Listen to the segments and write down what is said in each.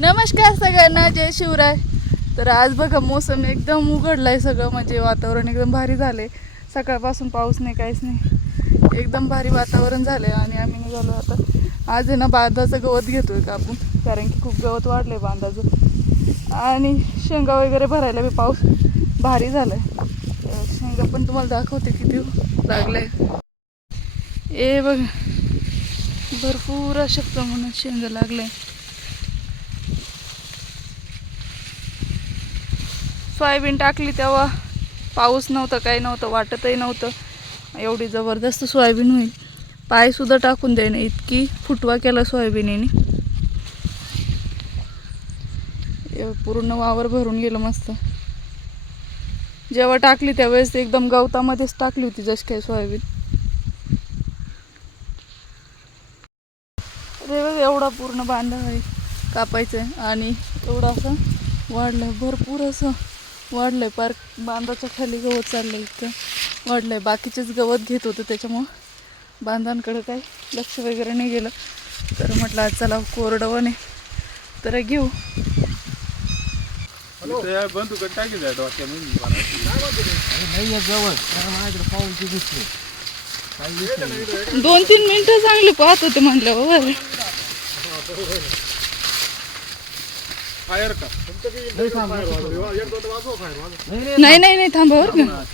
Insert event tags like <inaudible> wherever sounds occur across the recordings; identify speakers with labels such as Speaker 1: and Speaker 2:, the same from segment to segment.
Speaker 1: नमस्कार सगळ्यांना जय शिवराय. तर आज बघा मोसम एकदम उघडलाय सगळं म्हणजे वातावरण एकदम भारी झालंय. सकाळपासून पाऊस नाही काहीच नाही. एकदम भारी वातावरण झालंय आणि आम्ही निघालो आता. आज आहे ना बांधाचं गवत घेतोय का आपण? कारण की खूप गवत वाढलंय बांधाचं. आणि शेंगा वगैरे भरायला बी पाऊस भारी झालाय. आहे शेंगा पण तुम्हाला दाखवते किती लागलंय. ए बघ भरपूर अशा प्रमाणात शेंगा लागलंय. सोयाबीन टाकली तेव्हा पाऊस नव्हता काही नव्हतं वाटतही नव्हतं. एवढी जबरदस्त सोयाबीन होईल. पायसुद्धा टाकून देणे इतकी फुटवा केला सोयाबीनने. एव- पूर्ण वावर भरून गेलं मस्त. जेव्हा टाकली त्यावेळेस एकदम गवतामध्येच टाकली होती जशी काय सोयाबीन. अरे बघ, एवढा पूर्ण बांधा आहे कापायचं आणि एवढं असं वाढलं भरपूर असं. वाढलंय. पार्क बांधाच्या खाली गवत चाललंय इतकं वाढलंय. बाकीचेच गवत घेत होतं त्याच्यामुळं बांधांकडे काही लक्ष वगैरे नाही गेलं. तर म्हटलं आज चला कोरडवणे. तर घेऊ.
Speaker 2: टाकी जाय
Speaker 1: दोन तीन मिनटं चांगली पाहत होते म्हटल्यावर
Speaker 2: फायर का?
Speaker 3: करू. नाही, नाही,
Speaker 1: नाही नाही नाही थांबा बरं का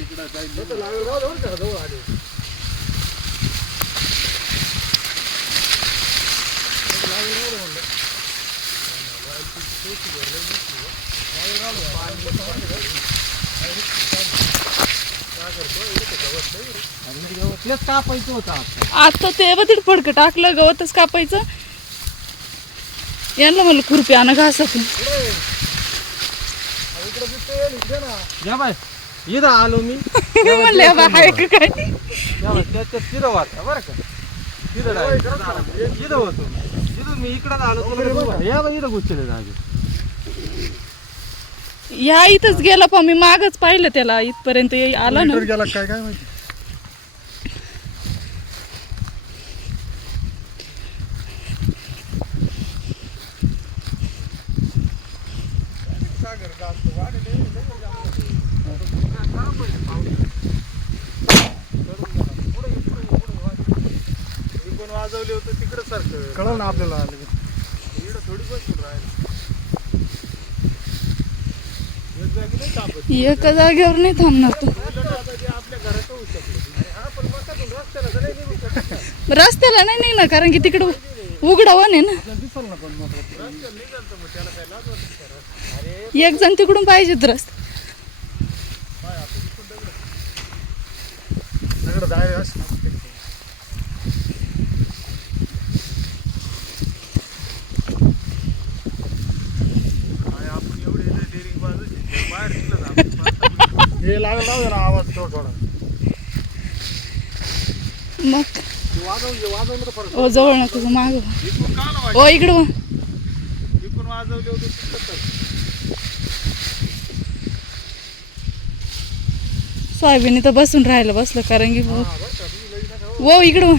Speaker 3: तेच कापायचं होतं आता
Speaker 1: आता ते बघ तिथे फडकं टाकलं गवतच कापायचं. यांना मला खुरपी आणा घासातून.
Speaker 3: या बाय. इथं आलो मी. <laughs>
Speaker 1: म्हणले बा हाय का काय?
Speaker 3: या बाय, त्याच्यात तिथं होता बरं का? तिथं direct. इथं होतो. मी इकडं आलो तुला. या बाय इथं गुच्छले जागे
Speaker 1: ह्या इथंच गेला पा मी मागच पाहिलं त्याला इथपर्यंत ये- आला ना.
Speaker 2: गेला काय काय माहिती? वाजवले होते तिकडे सारखं कळलं ना आपल्याला इकडं थोडी बसून राहिलं एक नाही
Speaker 1: जागेवर नाही थांबणार तू.
Speaker 2: रस्त्याला नाही निघू शकत.
Speaker 1: रस्त्याला नाही निघणार कारण की तिकडं उघडा वन आहे ना. एक जण तिकडून पाहिजेत रस्ता.
Speaker 2: हे लागलं जरा आवाज थोडा थोडा
Speaker 1: मग ओ जवळ नको माग ओ इकडं.
Speaker 2: वाजव? इकडून वाजवले होते तिकडं तर.
Speaker 1: सोयाबीन इथं बसून राहिलं बसलं कारण की. वो इकडं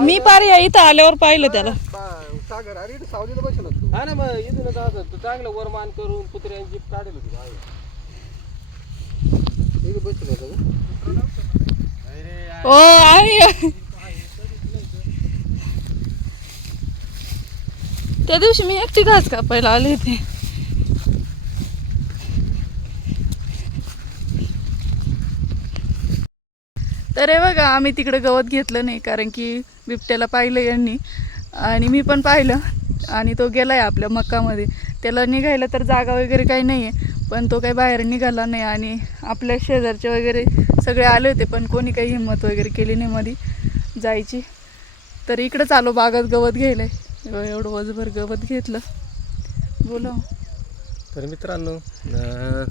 Speaker 1: मी पार या इथं आल्यावर पाहिलं त्याला
Speaker 2: सागर अरे सावलीला बसेल होता.
Speaker 3: हा ना मग इथून जात तू चांगलं वरमान करून कुत्र्यांची जीप काढेल होती बाहेर इथं बसेल होतं का?
Speaker 1: ओ आहे त्या दिवशी मी एकटी घास कापायला आले होते. तर हे बघा आम्ही तिकडे गवत घेतलं नाही कारण की बिबट्याला पाहिलं यांनी. आणि मी पण पाहिलं. आणि तो गेलाय आपल्या मक्कामध्ये. त्याला निघायला तर जागा वगैरे काही नाही आहे पण तो काही बाहेर निघाला नाही आणि आपल्या शेजारचे वगैरे सगळे आले होते पण कोणी काही हिंमत वगैरे केली नाही मध्ये जायची. तर इकडंच आलो बागात गवत घ्यायला. एवढं वजभर गवत घेतलं. बोला.
Speaker 3: तर मित्रांनो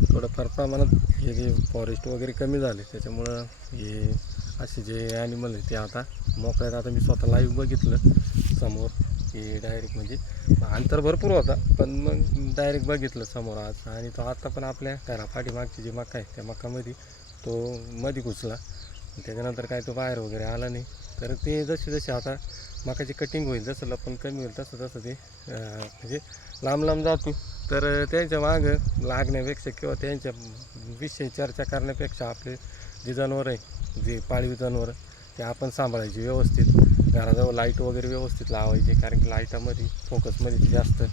Speaker 3: थोडंफार प्रमाणात हे जे फॉरेस्ट वगैरे कमी झाले त्याच्यामुळं हे असे जे ॲनिमल आहे ते आता मोकळ्यात. आता मी स्वतः लाईव्ह बघितलं समोर.
Speaker 4: की डायरेक्ट म्हणजे अंतर भरपूर होता. पण मग डायरेक्ट बघितलं समोर आज. आणि तो आता पण आपल्या घरा पाठीमागची जी मका आहे त्या मकामध्ये तो मध्ये घुसला. त्याच्यानंतर काय तो बाहेर वगैरे आला नाही. तर ते जसे जसे आता मकाची कटिंग होईल जसं लपण कमी होईल तसं तसं ते म्हणजे लांब लांब जातो. तर त्यांच्या मागं लागण्यापेक्षा किंवा त्यांच्या विषयी चर्चा करण्यापेक्षा आपले जे जनावरं आहे जे पाळीव जनावरं ते आपण सांभाळायचे व्यवस्थित. घराजवळ लाइट वगैरे व्यवस्थित लावायचे कारण की लाईटामध्ये फोकसमध्ये जास्त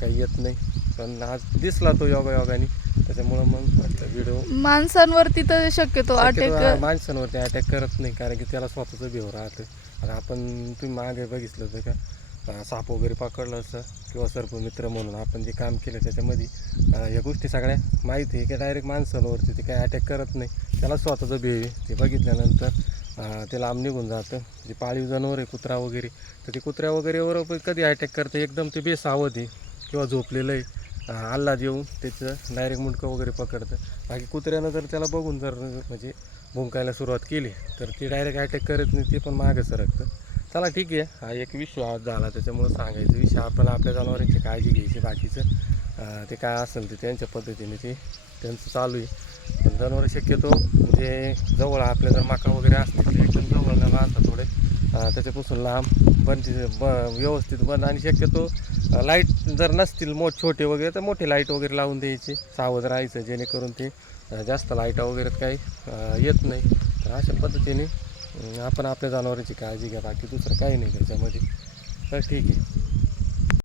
Speaker 4: काही येत नाही. पण आज दिसला तो योगा योगाने त्याच्यामुळं मग व्हिडिओ
Speaker 1: माणसांवरती तर शक्यतो अटॅक
Speaker 4: माणसांवरती अटॅक करत नाही कारण की त्याला स्वतःचं भेव राहतं. आता आपण तुम्ही मागे बघितलं होतं का साप वगैरे पकडलं असं किंवा सर्पमित्र म्हणून आपण जे काम केलं त्याच्यामध्ये अं, या गोष्टी सगळ्या माहिती आहे की डायरेक्ट माणसांवरती ते काय अटॅक करत नाही. त्याला स्वतःचं भेव आहे ते बघितल्यानंतर ते लांब निघून जातं. जे पाळीव जनावर आहे कुत्रा वगैरे तर ते कुत्र्या वगैरेवर कधी अटॅक करतं. एकदम ते बेसावध आहे किंवा झोपलेलं आहे. अं, आल्हाद येऊन त्याचं डायरेक्ट मुंडकं वगैरे पकडतं. बाकी कुत्र्यानं जर त्याला बघून जर म्हणजे भुंकायला सुरुवात केली तर ती डायरेक्ट अटॅक करत नाही ते पण मागं सरकतं. चला ठीक आहे. हा एक विश्वास झाला त्याच्यामुळं सांगायचं विषय आपण आपल्या जनावरांची काळजी घ्यायची. बाकीचं ते काय असेल ते त्यांच्या पद्धतीने ते त्यांचं चालू आहे. जनावर शक्यतो जे जवळ आपल्या जर माका वगैरे असतील एकदम जवळ न राहतात थोडे. त्याच्यापासून लांब बंद ब व्यवस्थित बंद. आणि शक्यतो लाइट जर नसतील मोठ छोटे वगैरे तर मोठे लाइट वगैरे लावून द्यायचे. सावध राहायचं जेणेकरून ते जास्त लाईटा वगैरे काही येत नाही. तर अशा पद्धतीने आपण आपल्या जनावरांची काळजी घ्या. बाकी दुसरं काही नाही त्याच्यामध्ये. तर ठीक आहे.